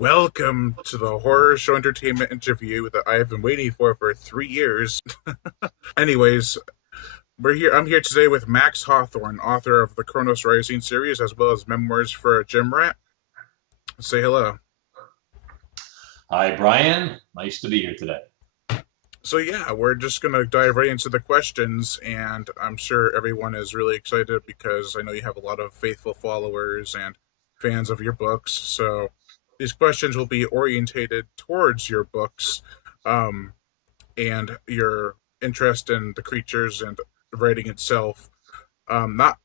Welcome to the Horror Show Entertainment interview that I've been waiting for 3 years. Anyways, we're here. I'm here today with Max Hawthorne, author of the Kronos Rising series, as well as Memoirs for a Gym Rat. Say hello. Hi, Brian. Nice to be here today. So yeah, we're just gonna dive right into the questions, and I'm sure everyone is really excited because I know you have a lot of faithful followers and fans of your books. So these questions will be orientated towards your books, um, and your interest in the creatures and the writing itself. Not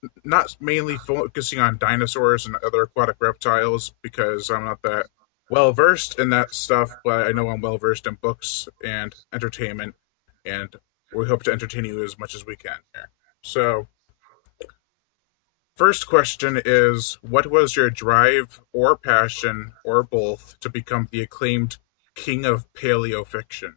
mainly focusing on dinosaurs and other aquatic reptiles because I'm not that well versed in that stuff, but I know I'm well versed in books and entertainment, and we hope to entertain you as much as we can here. So, first question is, what was your drive or passion or both to become the acclaimed king of paleo fiction?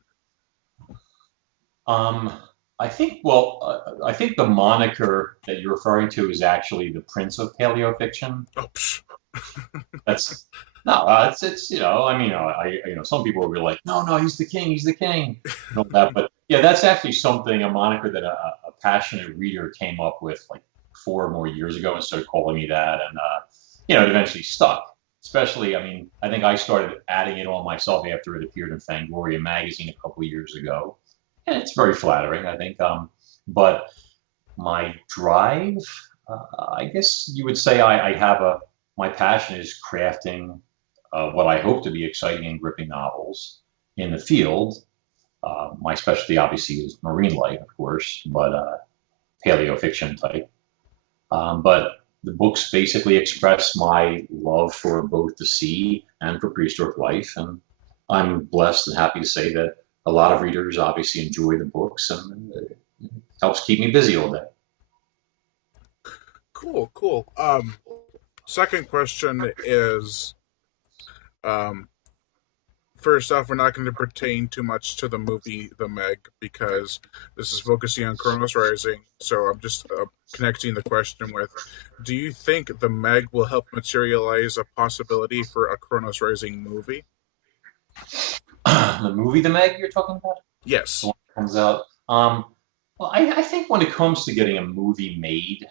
Um, I think the moniker that you're referring to is actually the Prince of Paleofiction. Oh, psh. That's no, some people will be like, no, no, he's the king, and all that. But yeah, that's actually something, a moniker that a passionate reader came up with like 4 more years ago and started calling me that, and it eventually stuck. Especially, I think I started adding it on myself after it appeared in Fangoria magazine a couple of years ago, and it's very flattering, I think. But my drive, I guess you would say I have a my passion is crafting what I hope to be exciting and gripping novels in the field. My specialty obviously is marine life, of course, but paleo fiction type. But the books basically express my love for both the sea and for prehistoric life, and I'm blessed and happy to say that a lot of readers obviously enjoy the books, and it helps keep me busy all day. Cool, cool. Second question is, um, first off, we're not going to pertain too much to the movie The Meg because this is focusing on Kronos Rising. So I'm just connecting the question with: do you think The Meg will help materialize a possibility for a Kronos Rising movie? The movie The Meg you're talking about, the Yes. one that comes out. Well, I think when it comes to getting a movie made,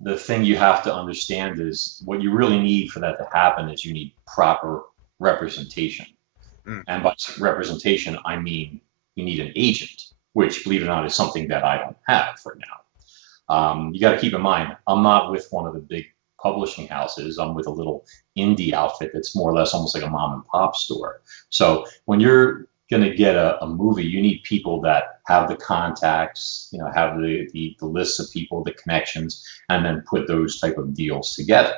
the thing you have to understand is what you really need for that to happen is you need proper representation. Mm. And by representation, I mean you need an agent, which, believe it or not, is something that I don't have right now. You got to keep in mind, I'm not with one of the big publishing houses. I'm with a little indie outfit that's more or less almost like a mom and pop store. So when you're going to get a movie, you need people that have the contacts, have the lists of people, the connections, and then put those type of deals together.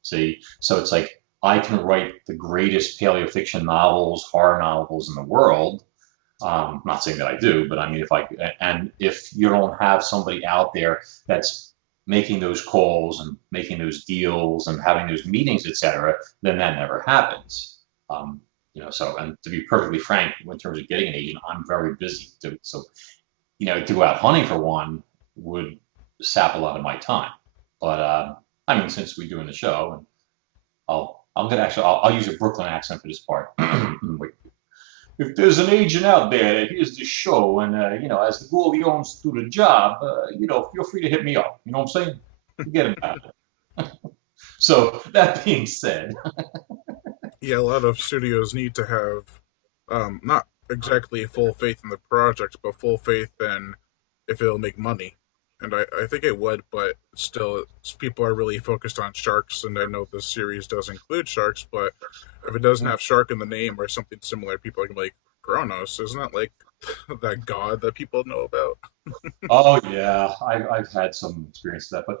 See, so it's like I can write the greatest paleo fiction novels, horror novels in the world. Not saying that I do, but I mean, if you don't have somebody out there that's making those calls and making those deals and having those meetings, etc., then that never happens. So and to be perfectly frank, in terms of getting an agent, I'm very busy. So to go out hunting for one would sap a lot of my time. But since we're doing the show, and I'll use a Brooklyn accent for this part. If there's an agent out there that hears the show and as the Gorleones do the job, feel free to hit me up. You know what I'm saying? Forget about it. So that being said, Yeah, a lot of studios need to have not exactly full faith in the project, but full faith in if it'll make money. And I think it would, but still, people are really focused on sharks, and I know this series does include sharks, but if it doesn't have shark in the name or something similar, people are gonna be like, Kronos, isn't that like that god that people know about? oh yeah, I've had some experience with that.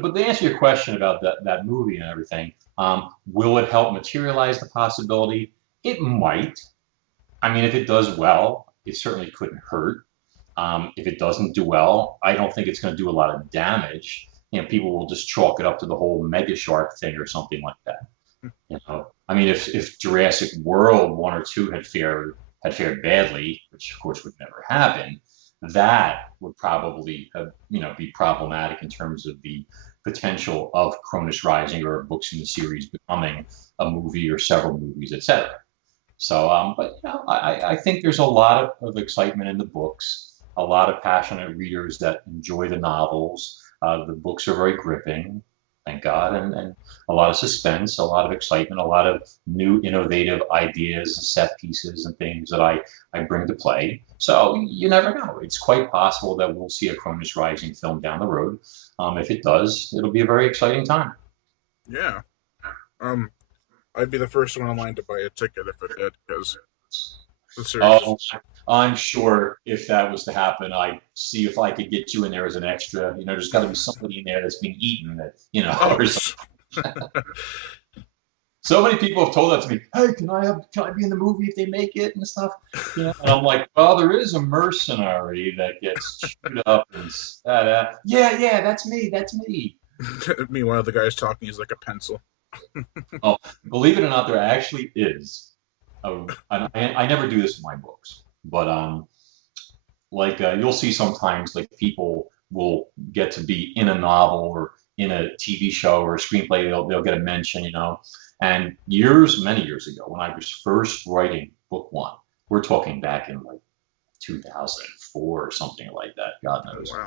But to answer your question about that movie and everything, will it help materialize the possibility? It might. I mean, if it does well, it certainly couldn't hurt. If it doesn't do well, I don't think it's going to do a lot of damage. People will just chalk it up to the whole mega shark thing or something like that. I mean, if Jurassic World 1 or 2 had fared badly, which of course would never happen, That would probably be problematic in terms of the potential of Cronus Rising or books in the series becoming a movie or several movies, etc. So, but I think there's a lot of excitement in the books, a lot of passionate readers that enjoy the novels. The books are very gripping, thank God, and a lot of suspense, a lot of excitement, a lot of new innovative ideas and set pieces and things that I bring to play. So you never know. It's quite possible that we'll see a Cronus Rising film down the road. If it does, it'll be a very exciting time. Yeah. Um, I'd be the first one online to buy a ticket if it did, because the series is. Oh, I'm sure if that was to happen, I'd see if I could get you in there as an extra. There's got to be somebody in there that's being eaten, Oh, or something. So many people have told that to me. Hey, can I be in the movie if they make it and stuff? And I'm like, well, there is a mercenary that gets chewed up and yeah, yeah, that's me. Meanwhile, the guy's talking. He's like a pencil. Oh, believe it or not, there actually is. And I never do this in my books, but like you'll see sometimes like people will get to be in a novel or in a TV show or a screenplay. They'll get a mention, And many years ago, when I was first writing book one, we're talking back in like 2004 or something like that. God Oh knows. wow.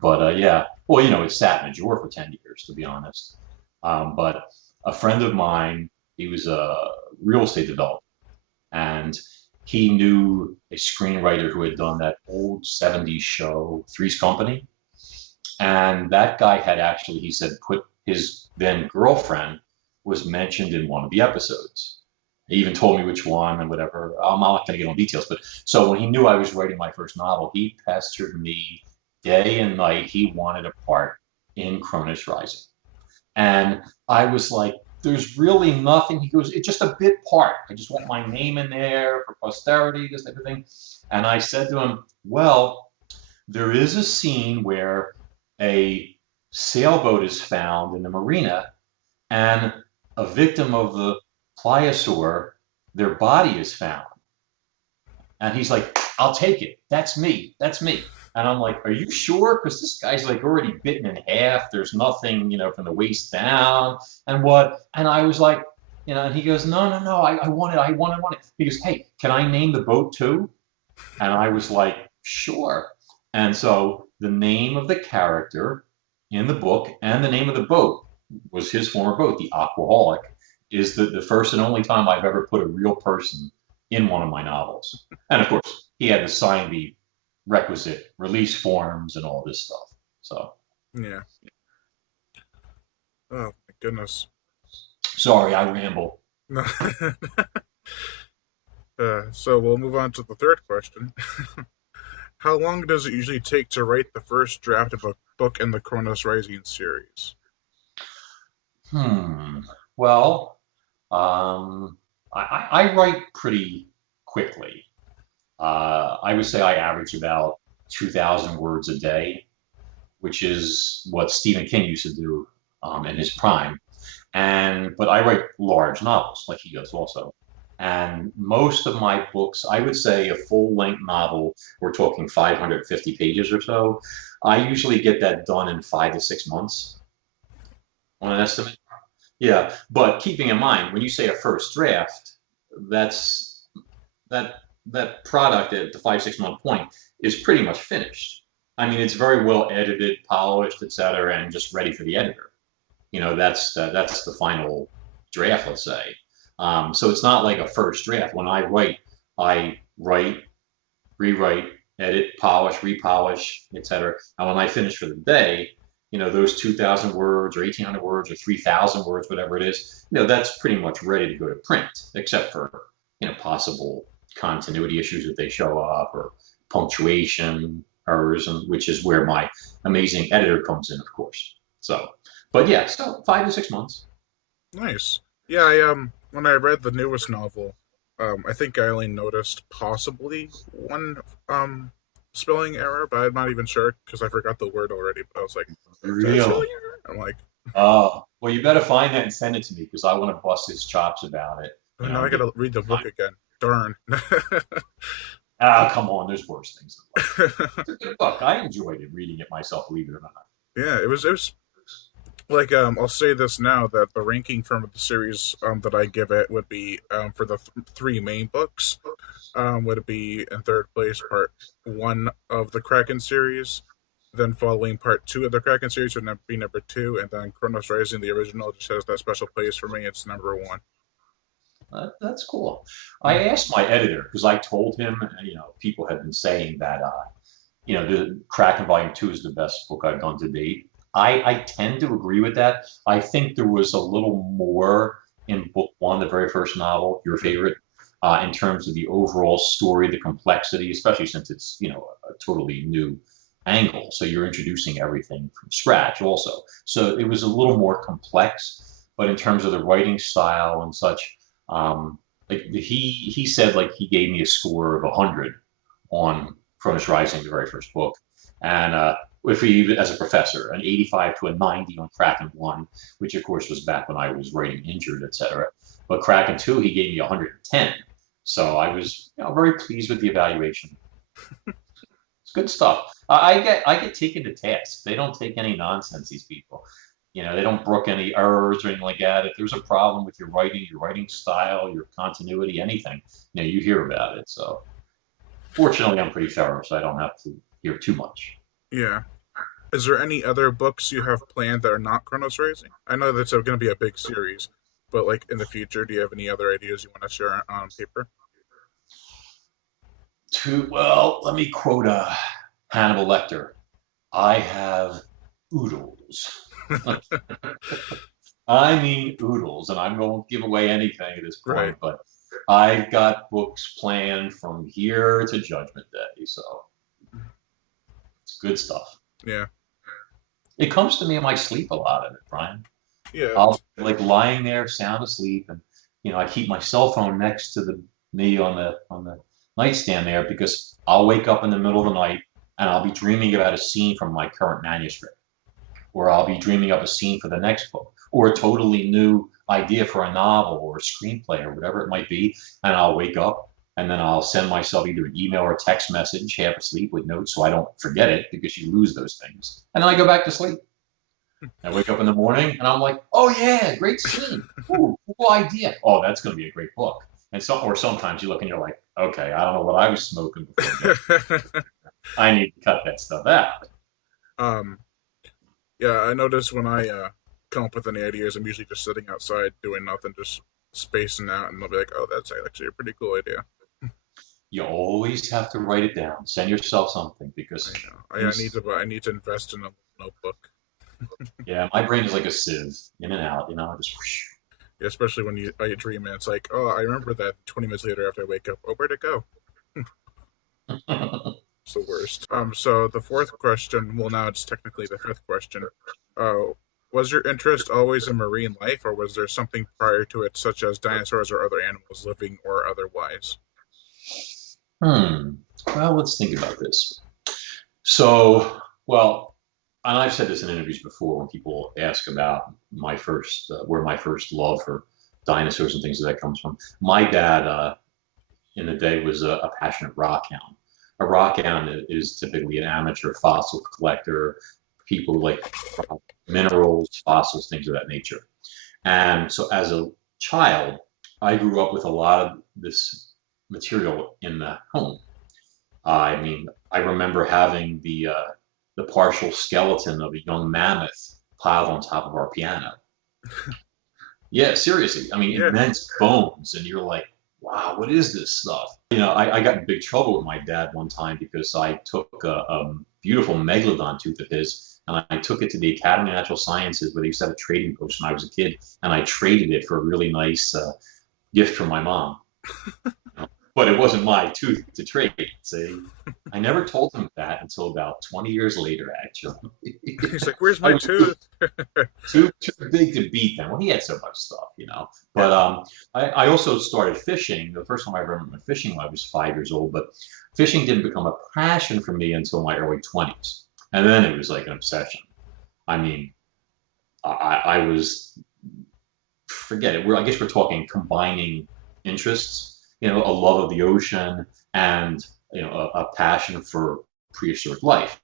But yeah, well, it sat in a drawer for 10 years, to be honest. But a friend of mine, he was a real estate developer, and he knew a screenwriter who had done that old 70s show, Three's Company. And that guy had actually, he said, put his then girlfriend was mentioned in one of the episodes. He even told me which one and whatever. I'm not going to get on details, but so when he knew I was writing my first novel, he pestered me day and night. He wanted a part in Cronus Rising. And I was like, there's really nothing. He goes, it's just a bit part. I just want my name in there for posterity, this type of thing. And I said to him, well, there is a scene where a sailboat is found in the marina and a victim of the pliosaur, their body is found. And he's like, I'll take it. That's me. That's me. And I'm like, are you sure? Because this guy's like already bitten in half. There's nothing, from the waist down and what. And I was like, and he goes, no, no, no. I want it. I want it. He goes, hey, can I name the boat too? And I was like, sure. And so the name of the character in the book and the name of the boat was his former boat, the Aquaholic, is the first and only time I've ever put a real person in one of my novels. And of course, he had to sign the requisite release forms and all this stuff. So Yeah. Oh my goodness. sorry, I ramble. No. So we'll move on to the third question. How long does it usually take to write the first draft of a book in the Kronos Rising series? Hmm. Well, I write pretty quickly. I would say I average about 2,000 words a day, which is what Stephen King used to do in his prime. But I write large novels like he does also. And most of my books, I would say a full length novel, we're talking 550 pages or so. I usually get that done in 5 to 6 months on an estimate. Yeah, but keeping in mind, when you say a first draft, that's that product at the 5 6 month point is pretty much finished. I mean, it's very well edited, polished, etc., and just ready for the editor. That's the final draft, let's say. So it's not like a first draft. When I write, rewrite, edit, polish, repolish, etc. And when I finish for the day, those 2,000 words or 1,800 words or 3,000 words, whatever it is, that's pretty much ready to go to print, except for possible continuity issues if they show up or punctuation errors, and which is where my amazing editor comes in, of course. So, but yeah, so 5 to 6 months. Nice. Yeah, I when I read the newest novel, I think I only noticed possibly one spelling error, but I'm not even sure because I forgot the word already. But I was like, "Is that a Really? spelling error?" I'm like, Well, you better find that and send it to me because I want to bust his chops about it. "Oh, now I Get gotta read the book again." Darn. Ah, come on, there's worse things in life. It's a good book. I enjoyed it reading it myself, believe it or not. Yeah, it was like I'll say this now that the ranking from the series that I give it would be for the three main books would be in third place part one of the Kraken series, then following part two of the Kraken series would be number two, and then Kronos Rising, the original, just has that special place for me. It's number one. That's cool. Mm. I asked my editor because I told him, people had been saying that, the Kraken Volume 2 is the best book I've done to date. I tend to agree with that. I think there was a little more in book one, the very first novel, your Yeah, favorite, in terms of the overall story, the complexity, especially since it's, a totally new angle. So you're introducing everything from scratch also. So it was a little more complex, but in terms of the writing style and such, like he said, like he gave me a score of 100 on Kronos Rising, the very first book, and if he, as a professor, an 85 to a 90 on Kraken One, which of course was back when I was writing injured, etc. But Kraken Two, he gave me 110. So I was, very pleased with the evaluation. It's good stuff. I get taken to task. They don't take any nonsense. These people, they don't brook any errors or anything like that. If there's a problem with your writing style, your continuity, anything, you hear about it. So fortunately, I'm pretty thorough, so I don't have to hear too much. yeah. Is there any other books you have planned that are not Chronos Rising? I know that's going to be a big series, but like in the future, do you have any other ideas you want to share on paper? Well, let me quote Hannibal Lecter. I have oodles. I mean oodles, and I won't give away anything at this Right. point, but I've got books planned from here to Judgment Day, so it's good stuff. Yeah. It comes to me in my sleep a lot of it, Brian. Yeah. I'll like lying there, sound asleep, and I keep my cell phone next to me on the nightstand there because I'll wake up in the middle of the night and I'll be dreaming about a scene from my current manuscript, or I'll be dreaming up a scene for the next book, or a totally new idea for a novel or a screenplay or whatever it might be, and I'll wake up and then I'll send myself either an email or a text message, half asleep with notes so I don't forget it because you lose those things, and then I go back to sleep. I wake up in the morning and I'm like, oh yeah, great scene. Ooh, cool idea. Oh, that's going to be a great book. Or sometimes you look and you're like, okay, I don't know what I was smoking before. I need to cut that stuff out. um. Yeah, I notice when I come up with any ideas, I'm usually just sitting outside doing nothing, just spacing out, and I'll be like, "Oh, that's actually a pretty cool idea." You always have to write it down. Send yourself something I because know. things. I need to invest in a notebook. Yeah, my brain is like a sieve, in and out. Just whoosh. Yeah, especially when I dream and it's like, "Oh, I remember that." 20 minutes later, after I wake up, oh, where'd it go? It's the worst. So the fourth question, well, now it's technically the fifth question. Uh, was your interest always in marine life, or was there something prior to it, such as dinosaurs or other animals, living or otherwise? Hmm. Well, let's think about this. So, well, and I've said this in interviews before when people ask about where my first love for dinosaurs and things like that comes from. My dad, in the day, was a passionate rock hound. A rock hound is typically an amateur fossil collector, people who like minerals, fossils, things of that nature. And so, as a child, I grew up with a lot of this material in the home. I mean, I remember having the partial skeleton of a young mammoth piled on top of our piano. Yeah, seriously. I mean, Yeah. immense bones, and you're like, wow, what is this stuff? I got in big trouble with my dad one time because I took a beautiful megalodon tooth of his and I took it to the Academy of Natural Sciences where they used to have a trading post when I was a kid, and I traded it for a really nice gift from my mom. But it wasn't my tooth to trade. See, I never told him that until about 20 years later, actually. He's like, "Where's I my was tooth?" too big to beat them. Well, he had so much stuff. Yeah. But I also started fishing. The first time I ever remember fishing when I was 5 years old, but fishing didn't become a passion for me until my early 20s. And then it was like an obsession. I mean, I was, forget it. I guess we're talking combining interests, a love of the ocean and a passion for prehistoric life.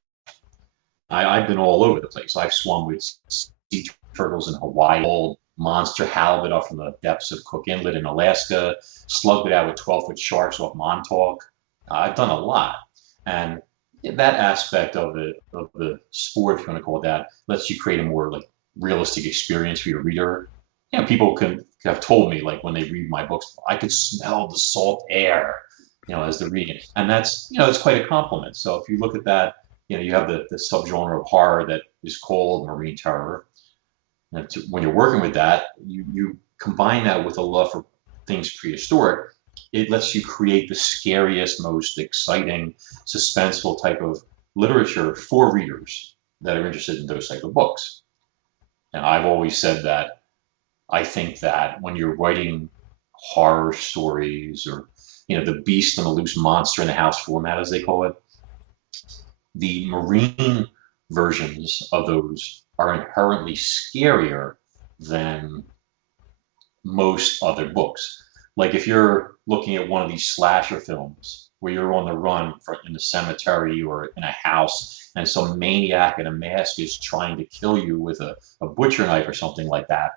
I've been all over the place. I've swum with sea turtles in Hawaii, old monster halibut off from the depths of Cook Inlet in Alaska, slugged it out with 12-foot sharks off Montauk. I've done a lot. And that aspect of the sport, if you want to call it that, lets you create a more like realistic experience for your reader. People can have told me like when they read my books, I could smell the salt air, as they're reading it, and that's it's quite a compliment. So if you look at that, you have the subgenre of horror that is called marine terror. And when you're working with that, you combine that with a love for things prehistoric. It lets you create the scariest, most exciting, suspenseful type of literature for readers that are interested in those type of books. And I've always said that I think that when you're writing horror stories or the beast and the loose monster in the house format, as they call it, the marine versions of those are inherently scarier than most other books. Like if you're looking at one of these slasher films where you're on the run in a cemetery or in a house and some maniac in a mask is trying to kill you with a butcher knife or something like that,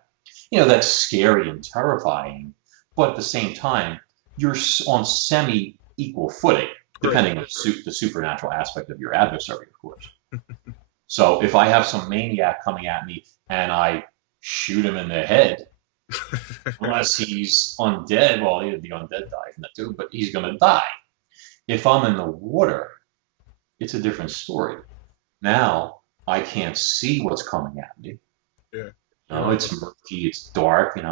that's scary and terrifying. But at the same time, you're on semi-equal footing, Right. depending on the supernatural aspect of your adversary, of course. So if I have some maniac coming at me and I shoot him in the head, unless he's undead, well, the undead die from that too, but he's going to die. If I'm in the water, it's a different story. Now I can't see what's coming at me. Yeah. It's murky, it's dark, and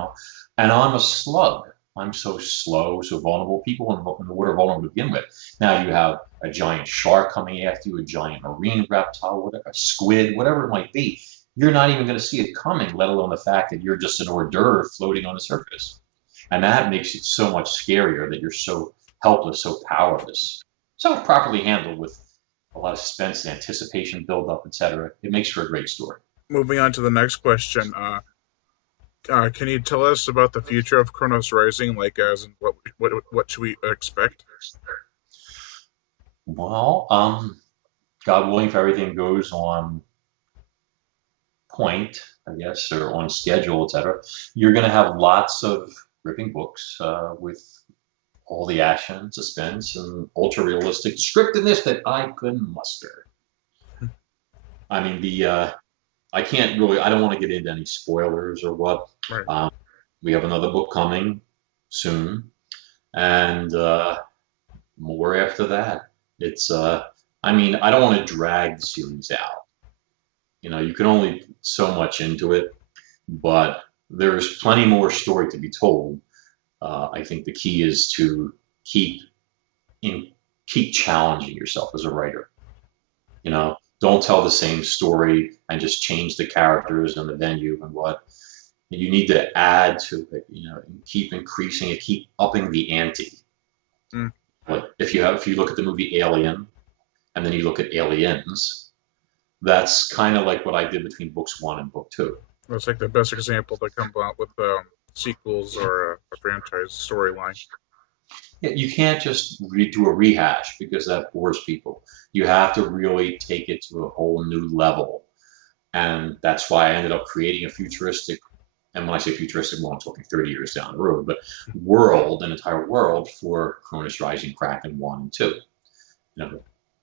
I'm a slug. I'm so slow, so vulnerable. People in the water are vulnerable to begin with. Now you have a giant shark coming after you, a giant marine reptile, whatever, a squid, whatever it might be. You're not even going to see it coming, let alone the fact that you're just an hors d'oeuvre floating on the surface. And that makes it so much scarier that you're so helpless, so powerless. So properly handled with a lot of suspense and anticipation build up, etc. It makes for a great story. Moving on to the next question. Can you tell us about the future of Kronos Rising? Like, as in what should we expect? Well, God willing, if everything goes on point, I guess, or on schedule, etc., you're going to have lots of gripping books with all the action, suspense, and ultra realistic descriptiveness that I couldn't muster. I mean, I can't really, I don't want to get into any spoilers or what. Right. We have another book coming soon, and more after that. It's, I mean, I don't want to drag the series out. You can only put so much into it, but there's plenty more story to be told. I think the key is to keep keep challenging yourself as a writer. Don't tell the same story and just change the characters and the venue and what. You need to add to it, and keep increasing it, keep upping the ante. Mm. Like if you look at the movie Alien, and then you look at Aliens, that's kind of like what I did between books 1 and book 2. That's like the best example to come out with sequels or a franchise storyline. Yeah, you can't just do a rehash because that bores people. You have to really take it to a whole new level. And that's why I ended up creating a futuristic, and when I say futuristic, well, I'm talking 30 years down the road, but an entire world for Kronos Rising, Kraken 1 and 2.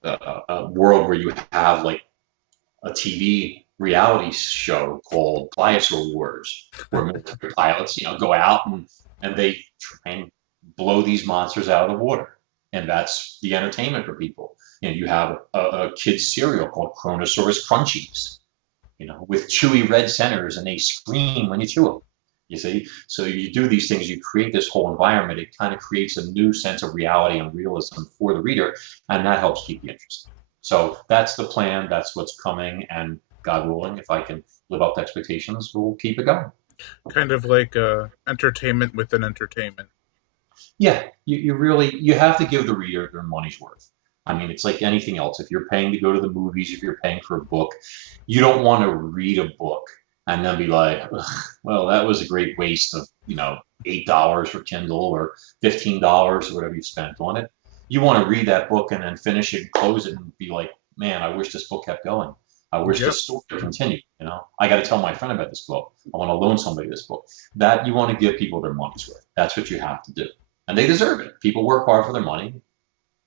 A world where you have like a TV reality show called Pliosaur Wars, where military pilots, go out and they try and blow these monsters out of the water. And that's the entertainment for people. You have a kid's cereal called Kronosaurus Crunchies, with chewy red centers, and they scream when you chew them. You see? So you do these things, you create this whole environment. It kind of creates a new sense of reality and realism for the reader, and that helps keep you interested. So that's the plan. That's what's coming. And God willing, if I can live up to expectations, we'll keep it going. Kind of like entertainment within entertainment. Yeah, you have to give the reader their money's worth. I mean, it's like anything else. If you're paying to go to the movies, if you're paying for a book, you don't want to read a book and then be like, well, that was a great waste of $8 for Kindle or $15 or whatever you spent on it. you want to read that book and then finish it and close it and be like, man, I wish this book kept going. I wish Yep, this story continued. You know, I got to tell my friend about this book. I want to loan somebody this book. That you want to give people their money's worth. That's what you have to do, and they deserve it. People work hard for their money.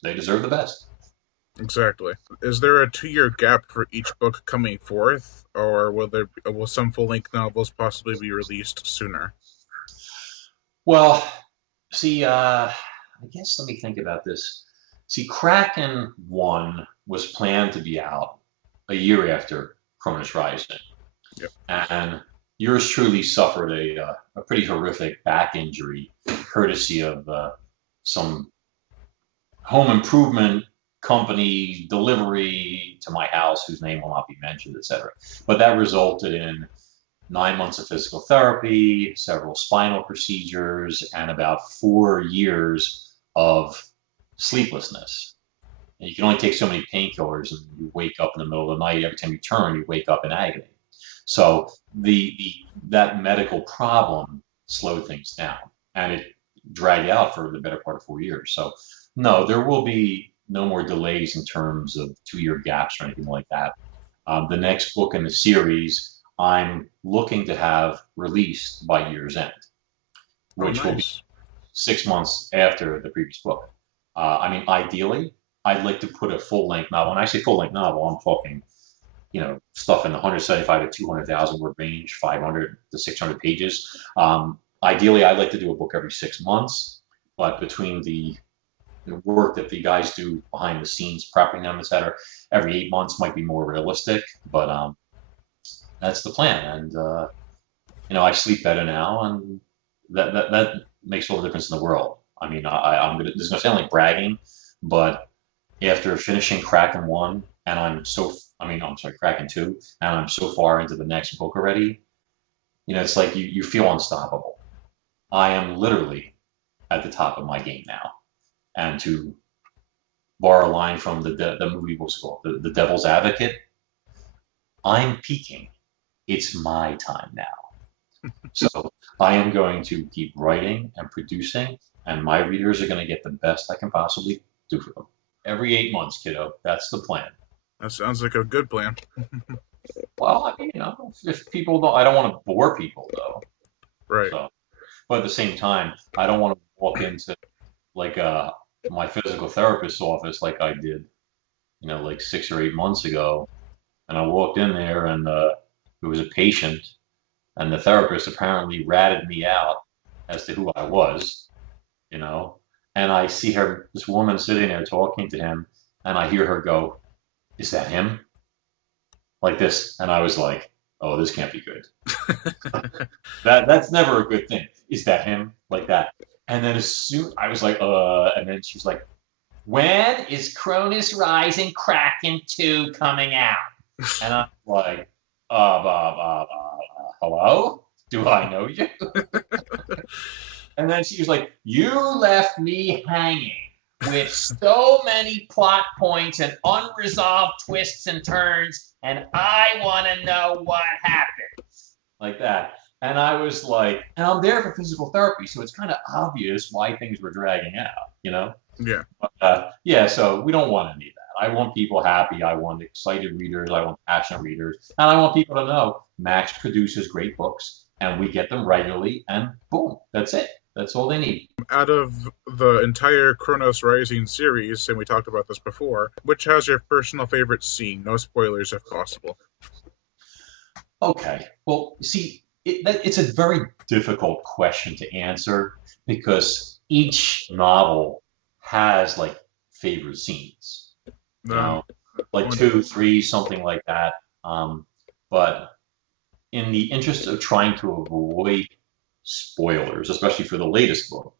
They deserve the best. exactly. Is there a 2 year gap for each book coming forth, or will some full length novels possibly be released sooner? Well, see, I guess let me think about this. See, Kraken 1 was planned to be out a year after Kronos Rising, Yep. and yours truly suffered a pretty horrific back injury, courtesy of some home improvement company delivery to my house, whose name will not be mentioned, etc. But that resulted in 9 months of physical therapy, several spinal procedures, and about 4 years of sleeplessness. And you can only take so many painkillers, and you wake up in the middle of the night. Every time you turn, you wake up in agony. So the that medical problem slowed things down, and it dragged out for the better part of 4 years. So no, there will be no more delays in terms of 2 year gaps or anything like that. The next book in the series I'm looking to have released by year's end, Oh, which will be nice. 6 months after the previous book. I mean, ideally, I'd like to put a full length novel. When I say full length novel, I'm talking, stuff in the 175 to 200,000 word range, 500 to 600 pages. Ideally, I'd like to do a book every 6 months, but between the work that the guys do behind the scenes, prepping them, etc., every 8 months might be more realistic. But that's the plan, and I sleep better now, and that makes all the difference in the world. I mean, I'm gonna. This is gonna sound like bragging, but after finishing Kraken 1, and I'm sorry, Kraken 2, and I'm so far into the next book already. It's like you feel unstoppable. I am literally at the top of my game now, and to borrow a line from the movie was called the Devil's Advocate, I'm peaking. It's my time now. So I am going to keep writing and producing, and my readers are going to get the best I can possibly do for them. Every 8 months, kiddo. That's the plan. That sounds like a good plan. Well, I mean, if people don't, I don't want to bore people though. Right. So, but at the same time, I don't want to walk into like my physical therapist's office like I did, like 6 or 8 months ago, and I walked in there and there was a patient, and the therapist apparently ratted me out as to who I was, you know. And I see this woman sitting there talking to him, and I hear her go, "Is that him?" Like this, and I was like, "Oh, this can't be good." That's never a good thing. Is that him? Like that. And then as soon I was like, and then she's like, "When is Cronus Rising Kraken 2 coming out?" And I'm like, hello? Do I know you? And then she was like, "You left me hanging with so many plot points and unresolved twists and turns, and I want to know what happened." Like that. And I was like, and I'm there for physical therapy, so it's kind of obvious why things were dragging out. Yeah. Yeah, so we don't want any of that. I want people happy. I want excited readers. I want passionate readers. And I want people to know Max produces great books and we get them regularly. And boom, that's it. That's all they need. Out of the entire Kronos Rising series, and we talked about this before, which has your personal favorite scene? No spoilers if possible. Okay. Well, see, it's a very difficult question to answer because each novel has like favorite scenes, you Um, know, like two, three, something like that. But in the interest of trying to avoid spoilers, especially for the latest book,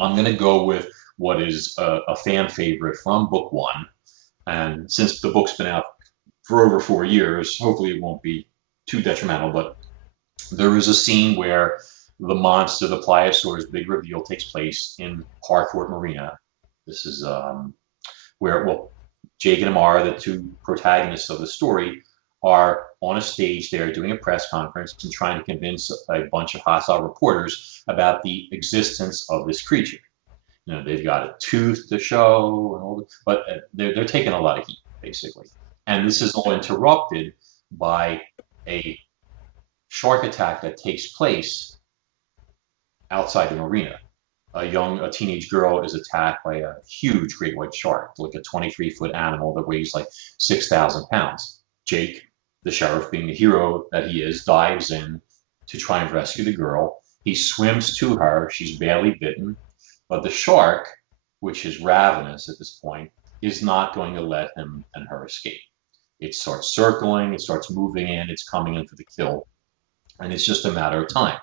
I'm going to go with what is a fan favorite from book one. And since the book's been out for over 4 years, hopefully it won't be too detrimental. But there is a scene where the monster, the Pliosaur's big reveal takes place in Harcourt Marina. This is where, well, Jake and Amara, the two protagonists of the story, are on a stage there doing a press conference and trying to convince a bunch of hostile reporters about the existence of this creature. They've got a tooth to show and all that, but they're taking a lot of heat basically. And this is all interrupted by a shark attack that takes place outside the marina. A teenage girl is attacked by a huge great white shark, like a 23-foot animal that weighs like 6,000 pounds. Jake, the sheriff, being the hero that he is, dives in to try and rescue the girl. He swims to her. She's badly bitten, but the shark, which is ravenous at this point, is not going to let him and her escape. It starts circling, it starts moving in, it's coming in for the kill, and it's just a matter of time.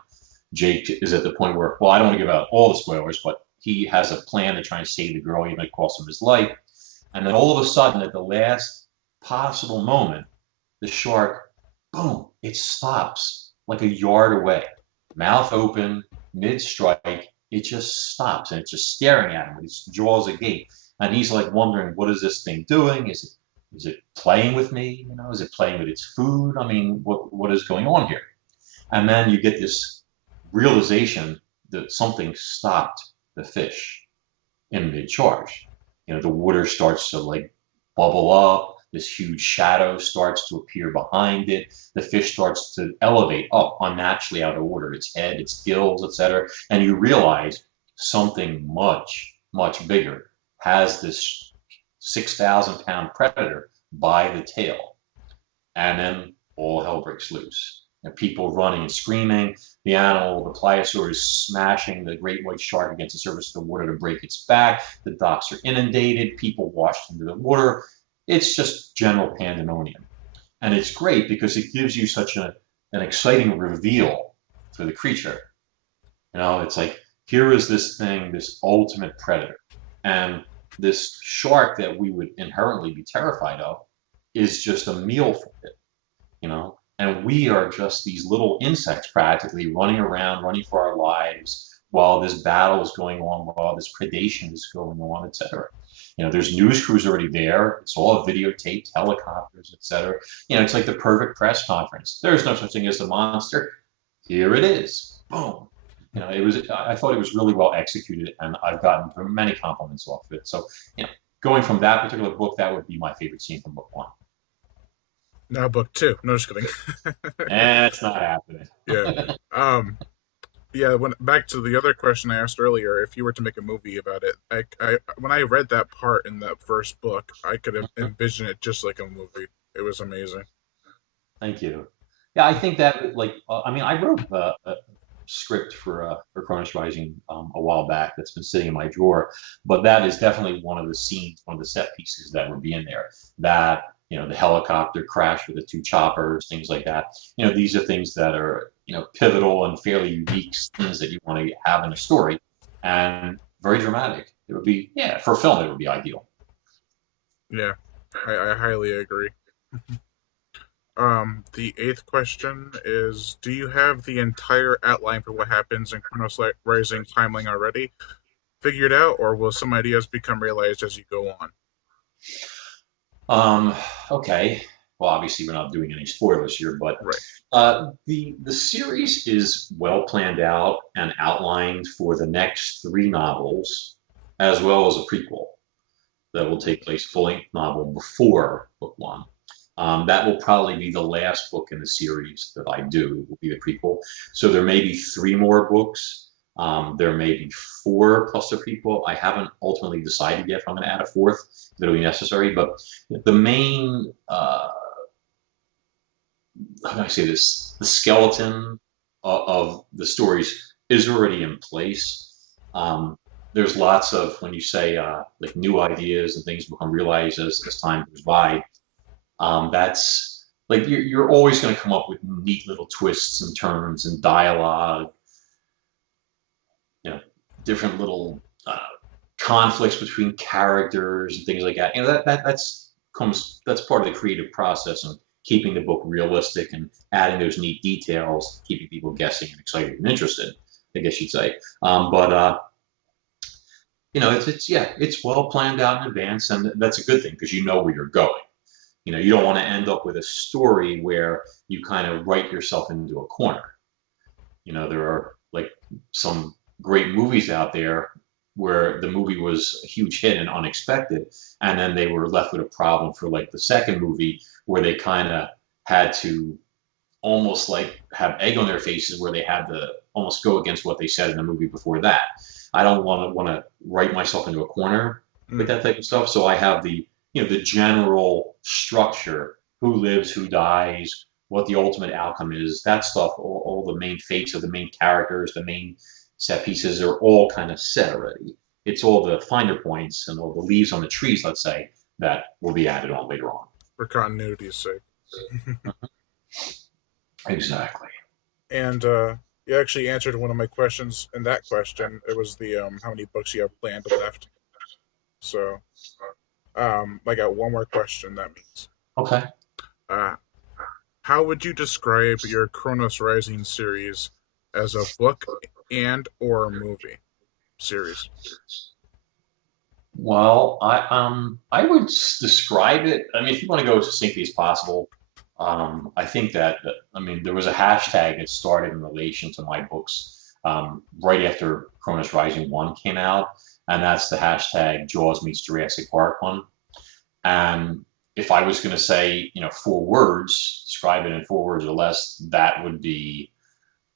Jake is at the point where, well, I don't want to give out all the spoilers, but he has a plan to try and save the girl. He might cost him his life. And then all of a sudden, at the last possible moment, the shark, boom, it stops like a yard away, mouth open, mid strike. It just stops and it's just staring at him with its jaws agape. And he's like wondering, what is this thing doing? Is it playing with me? Is it playing with its food? I mean, what is going on here? And then you get this realization that something stopped the fish in mid-charge. The water starts to like bubble up. This huge shadow starts to appear behind it. The fish starts to elevate up unnaturally out of water, its head, its gills, etc. And you realize something much, much bigger has this 6,000-pound predator by the tail. And then all hell breaks loose. And people running and screaming. The animal, the pliosaur, is smashing the great white shark against the surface of the water to break its back. The docks are inundated. People washed into the water. It's just general pandemonium. And it's great because it gives you such an exciting reveal for the creature. It's like, here is this thing, this ultimate predator. And this shark that we would inherently be terrified of is just a meal for it. And we are just these little insects practically running around, running for our lives while this battle is going on, while this predation is going on, etc. There's news crews already there. It's all videotaped, helicopters, etc. It's like the perfect press conference. There's no such thing as a monster. Here it is. Boom. I thought it was really well executed, and I've gotten many compliments off of it. So, going from that particular book, that would be my favorite scene from book one. Now book two. No, just kidding. That's not happening. Yeah. Um. Yeah. Back to the other question I asked earlier, if you were to make a movie about it, when I read that part in that first book, I could envision it just like a movie. It was amazing. Thank you. Yeah, I think that I mean, I wrote a script for Kronos Rising a while back that's been sitting in my drawer, but that is definitely one of the scenes, one of the set pieces that would be in there. That the helicopter crash with the two choppers, things like that. These are things that are pivotal and fairly unique scenes that you want to have in a story, and very dramatic. It would be, yeah, for film it would be ideal. Yeah, I highly agree. The eighth question is: do you have the entire outline for what happens in Kronos Rising timeline already figured out, or will some ideas become realized as you go on? Um, okay. Well, obviously we're not doing any spoilers here, but Right. the series is well planned out and outlined for the next three novels, as well as a prequel that will take place, full-length novel before book one. That will probably be the last book in the series that I do, will be the prequel. So there may be three more books. There may be four plus a prequel. I haven't ultimately decided yet if I'm going to add a fourth, if it'll be necessary. But the main, how do I say this? The skeleton of the stories is already in place. There's lots of, when you say like new ideas and things become realized as time goes by, that's like you're always going to come up with neat little twists and turns and dialogue, you know, different little conflicts between characters and things like that. That's part of the creative process and keeping the book realistic and adding those neat details, keeping people guessing and excited and interested, I guess you'd say. But it's well planned out in advance, and that's a good thing because you know where you're going. You don't want to end up with a story where you kind of write yourself into a corner. There are like some great movies out there where the movie was a huge hit and unexpected, and then they were left with a problem for like the second movie where they kind of had to almost like have egg on their faces where they had to almost go against what they said in the movie before that. I don't want to write myself into a corner with Mm. that type of stuff. So I have the general structure, who lives, who dies, what the ultimate outcome is, that stuff, all the main fates of the main characters, the main set pieces are all kind of set already. It's all the finer points and all the leaves on the trees, let's say, that will be added on later on. For continuity's sake. Exactly. And you actually answered one of my questions in that question. It was the how many books you have planned left. So I got one more question. That means Okay. uh, how would you describe your Kronos Rising series as a book and or a movie series? Well, I would describe it. I mean, if you want to go as succinctly as possible, I think that I mean there was a hashtag that started in relation to my books right after Cronus Rising One came out, and that's the hashtag Jaws meets Jurassic Park one. And if I was going to say, 4 words, describe it in 4 words or less, that would be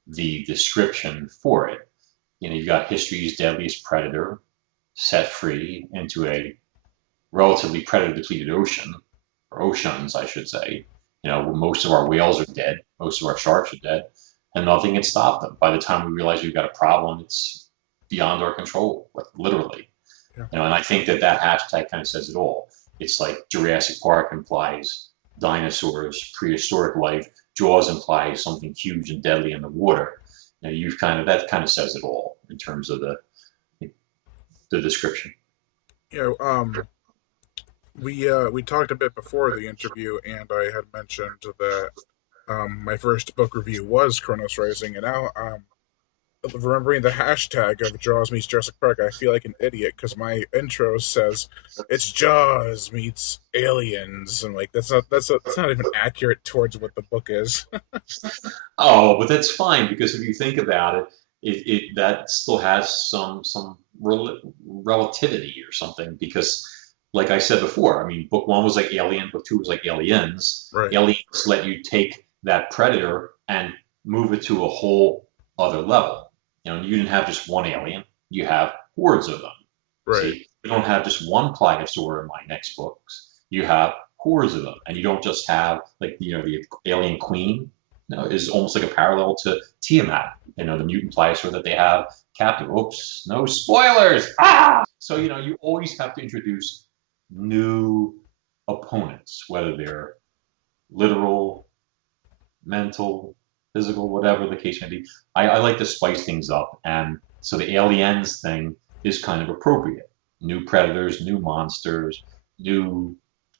the description for it. You've got history's deadliest predator set free into a relatively predator depleted ocean, or oceans, I should say. Most of our whales are dead, most of our sharks are dead, and nothing can stop them. By the time we realize we've got a problem, it's beyond our control, like literally. Yeah. And I think that hashtag kind of says it all. It's like Jurassic Park implies dinosaurs, prehistoric life. Jaws implies something huge and deadly in the water. You've that kind of says it all in terms of the description. We talked a bit before the interview, and I had mentioned that my first book review was Kronos Rising, and now remembering the hashtag of Jaws meets Jurassic Park, I feel like an idiot because my intro says it's Jaws meets aliens, and like that's not even accurate towards what the book is. Oh, but that's fine because if you think about it, it that still has some relativity or something because, like I said before, I mean, book one was like Alien, book two was like Aliens. Right, Aliens let you take that predator and move it to a whole other level. You didn't have just one alien; you have hordes of them. right, See, you don't have just one Pliosaur in my next books. You have hordes of them, and you don't just have like the alien queen. Is almost like a parallel to Tiamat. The mutant Pliosaur that they have captive. Oops, no spoilers. Ah! So you always have to introduce new opponents, whether they're literal, mental, physical, whatever the case may be. I like to spice things up, and so the aliens thing is kind of appropriate. New predators, new monsters, new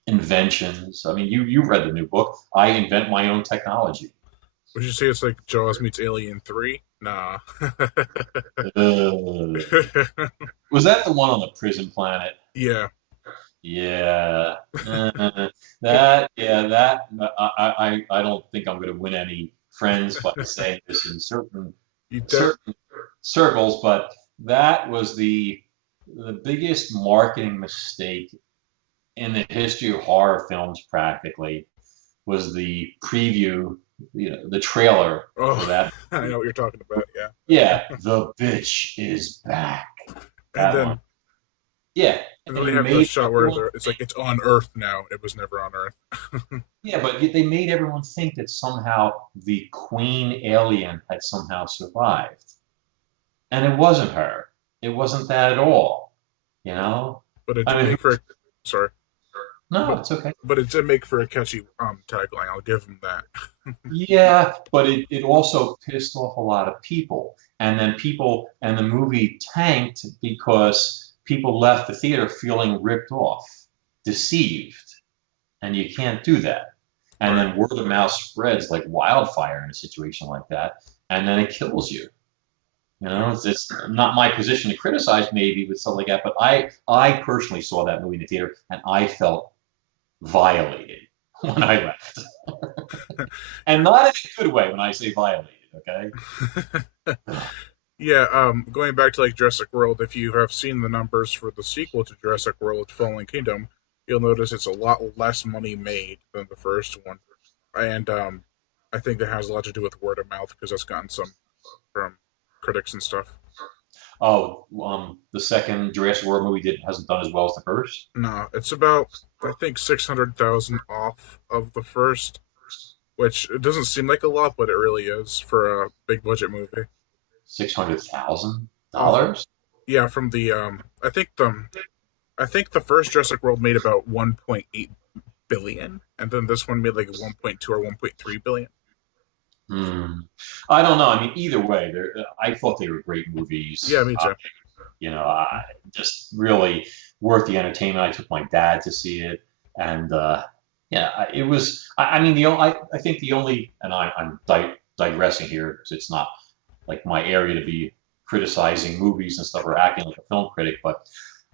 inventions. I mean, you read the new book. I invent my own technology. would you say it's like Jaws meets Alien 3? Nah. Uh, was that the one on the prison planet? Yeah. Yeah. That. I don't think I'm going to win any friends by saying this in You certain circles, but that was the biggest marketing mistake in the history of horror films. Practically was the preview, the trailer for Oh, that I movie. know what you're talking about. Yeah. Yeah, the bitch is back. And That one. then Yeah, and then and they you have the made shot where everyone it's like it's on Earth now. It was never on Earth. yeah, but they made everyone think that somehow the queen alien had somehow survived, and it wasn't her. It wasn't that at all. You know, But it did I mean, make for sorry, no, but it's okay. it did make for a catchy tagline. I'll give them that. Yeah, but it also pissed off a lot of people, and then people and the movie tanked because people left the theater feeling ripped off, deceived, and you can't do that. And Right. then word of mouth spreads like wildfire in a situation like that, and then it kills you. Yeah. It's not my position to criticize maybe with stuff like that, but I personally saw that movie in the theater and I felt violated when I left, and not in a good way when I say violated. Okay. Yeah, going back to like Jurassic World, if you have seen the numbers for the sequel to Jurassic World Fallen Kingdom, you'll notice it's a lot less money made than the first one. And I think that has a lot to do with word of mouth because that's gotten some from critics and stuff. Oh, the second Jurassic World movie did hasn't done as well as the first. No, it's about I think 600,000 off of the first, which it doesn't seem like a lot, but it really is for a big budget movie. Off, $600,000. yeah, from the I think the first Jurassic World made about 1.8 billion, and then this one made like 1.2 or 1.3 billion. Hmm. I don't know. I mean, either way, I thought they were great Yeah, movies. me too. You know, just really worth the entertainment. I took my dad to see it, and yeah, it was. I mean, I think the only, and I'm digressing here because it's not like my area to be criticizing movies and stuff or acting like a film critic, but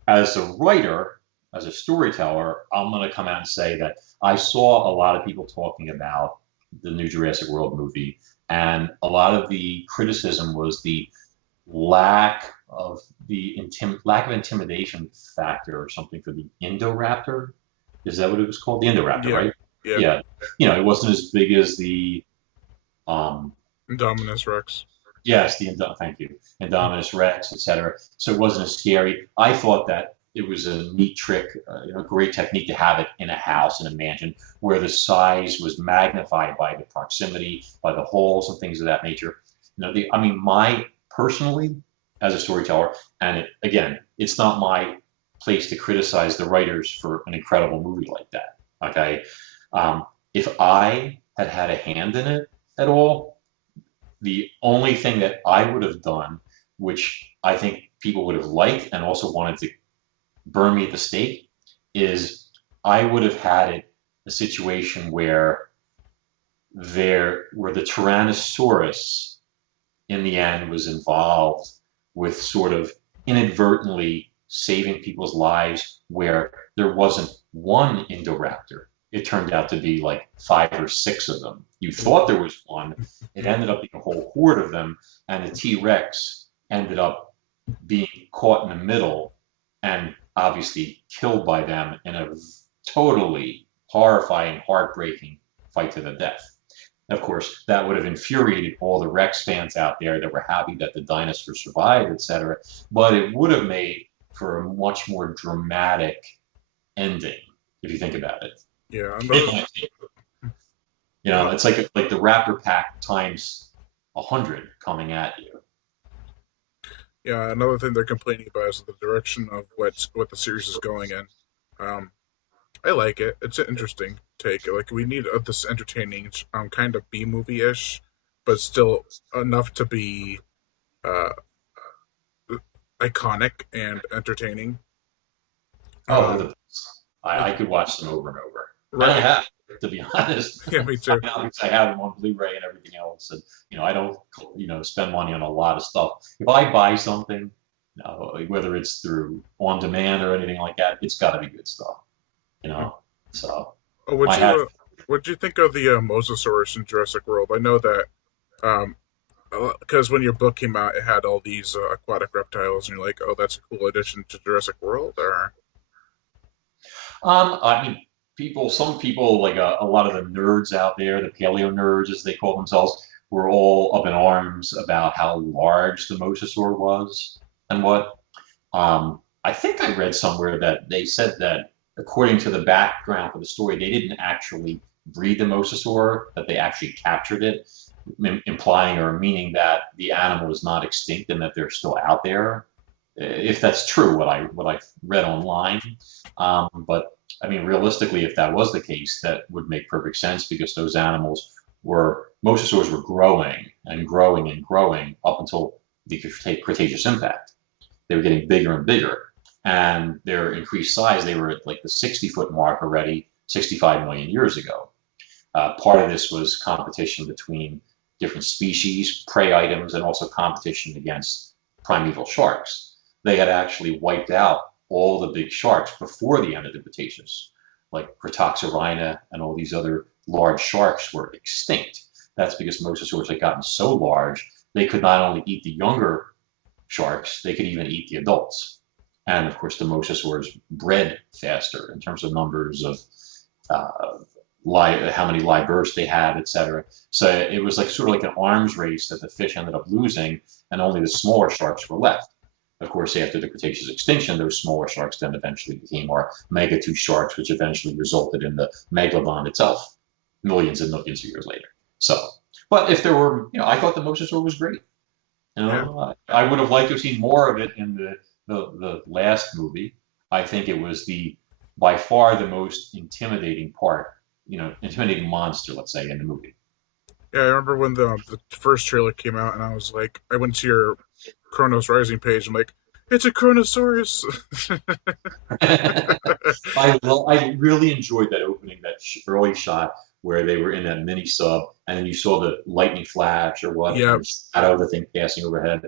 as a writer, as a storyteller, I'm going to come out and say that I saw a lot of people talking about the new Jurassic World movie, and a lot of the criticism was the lack of lack of intimidation factor or something for the Indoraptor. Is that what it was called? The Indoraptor, Yeah, right? yeah. Yeah. It wasn't as big as the um, Dominus Rex. yes, thank you, Indominus Rex, etc. So it wasn't as scary. I thought that it was a neat trick, great technique to have it in a house, in a mansion, where the size was magnified by the proximity, by the holes and things of that nature. I mean, my personally, as a storyteller, and again, it's not my place to criticize the writers for an incredible movie like that. Okay, if I had had a hand in it at all, the only thing that I would have done, which I think people would have liked and also wanted to burn me at the stake, is I would have had it a situation where the Tyrannosaurus in the end was involved with sort of inadvertently saving people's lives where there wasn't one Indoraptor. It turned out to be like five or six of them. You thought there was one. It ended up being a whole horde of them, and the T Rex ended up being caught in the middle and obviously killed by them in a totally horrifying, heartbreaking fight to the death. Of course, that would have infuriated all the Rex fans out there that were happy that the dinosaur survived, etc. But it would have made for a much more dramatic ending, if you think about it. Yeah, In another my opinion. uh, It's like the Raptor Pack times 100 coming at you. yeah, another thing they're complaining about is the direction of what the series is going in. Um, I like it. It's an interesting take. Like we need this entertaining, kind of B movie ish, but still enough to be uh iconic and entertaining. Oh, Um, I could watch them over and over, and I right? have, to be honest. Yeah, me I too. mean, obviously, I have them on Blu-ray and everything else, and I don't, spend money on a lot of stuff. If I buy something, whether it's through on demand or anything like that, it's got to be good stuff, you know. So Oh, I have. would you think of the Mosasaurus in Jurassic World? I know that um, because when your book came out, it had all these aquatic reptiles, and you're like, oh, that's a cool addition to Jurassic World. Or I mean, some people, like a lot of the nerds out there, the paleo nerds as they call themselves, were all up in arms about how large the mosasaur was and what. I think I read somewhere that they said that according to the background for the story, they didn't actually breed the mosasaur; that they actually captured it, implying or meaning that the animal is not extinct and that they're still out there. If that's true, what I read online, but I mean, realistically, if that was the case, that would make perfect sense because those animals mosasaurs were growing and growing and growing up until the Cretaceous impact. They were getting bigger and bigger, and their increased size, they were at like the 60-foot mark already 65 million years ago. Part of this was competition between different species, prey items, and also competition against primeval sharks. They had actually wiped out all the big sharks before the end of the Cretaceous, like Cretoxorhina and all these other large sharks were extinct. That's because mosasaurs had gotten so large they could not only eat the younger sharks, they could even eat the adults. And of course, the mosasaurs bred faster in terms of numbers of uh, how many live births they had, etc. So it was like sort of like an arms race that the fish ended up losing, and only the smaller sharks were left. Of course, after the Cretaceous extinction, those smaller sharks then eventually became our megatooth sharks, which eventually resulted in the megalodon itself, millions and millions of years later. So, but if there were, I thought the mosasaur was great. Yeah. I would have liked to have seen more of it in the last movie. I think it was the by far the most intimidating part, intimidating monster, let's say, in the movie. Yeah, I remember when the first trailer came out, and I was like, I went to your Kronos Rising page. I'm like, it's a Kronosaurus. I really enjoyed that opening, that early shot where they were in that mini sub, and then you saw the lightning flash or what, Yeah. and the shadow of the thing passing overhead.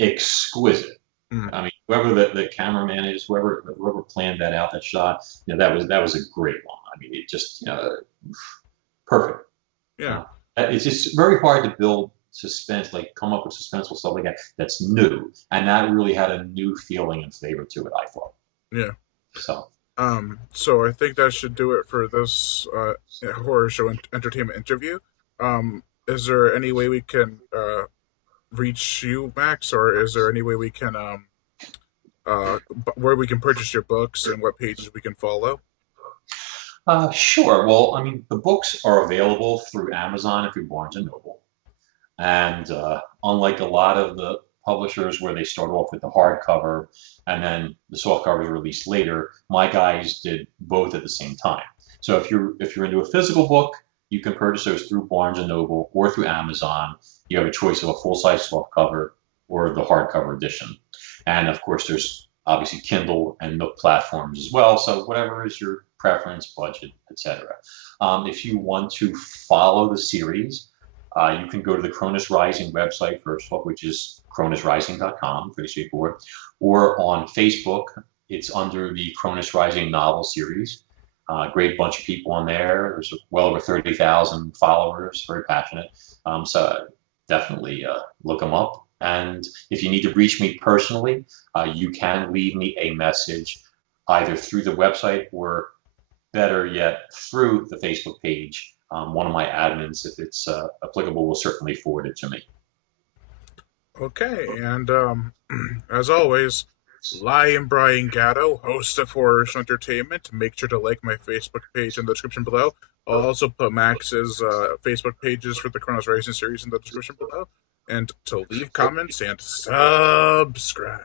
Exquisite. Mm. I mean, whoever the cameraman is, whoever planned that out, that shot, that was a great one. I mean, it just perfect. Yeah. Uh, it's just very hard to build suspense, like come up with suspenseful stuff like that. That's new, and that really had a new feeling and flavor to it. I thought Yeah. so. So I think that should do it for this horror show entertainment interview. Is there any way we can reach you, Max, or is there any way we can where we can purchase your books and what pages we can follow? Sure. Well, I mean, the books are available through Amazon and through Barnes and Noble. And unlike a lot of the publishers where they start off with the hardcover and then the soft cover is released later, my guys did both at the same time. So if you're into a physical book, you can purchase those through Barnes and Noble or through Amazon. You have a choice of a full-size soft cover or the hardcover edition. And of course, there's obviously Kindle and Nook platforms as well. So whatever is your preference, budget, etc. If you want to follow the series, you can go to the Kronos Rising website first of all, which is kronosrising.com, pretty straightforward. Or on Facebook, it's under the Kronos Rising novel series. Great bunch of people on there. There's well over 30,000 followers, very passionate. So definitely look them up. And if you need to reach me personally, you can leave me a message either through the website or better yet, through the Facebook page. One of my admins, if it's applicable, will certainly forward it to me. Okay, and as always, Lion Brian Gatto, host of Horror Show Entertainment. Make sure to like my Facebook page in the description below. I'll also put Max's Facebook pages for the Kronos Racing series in the description below. And to leave comments and subscribe.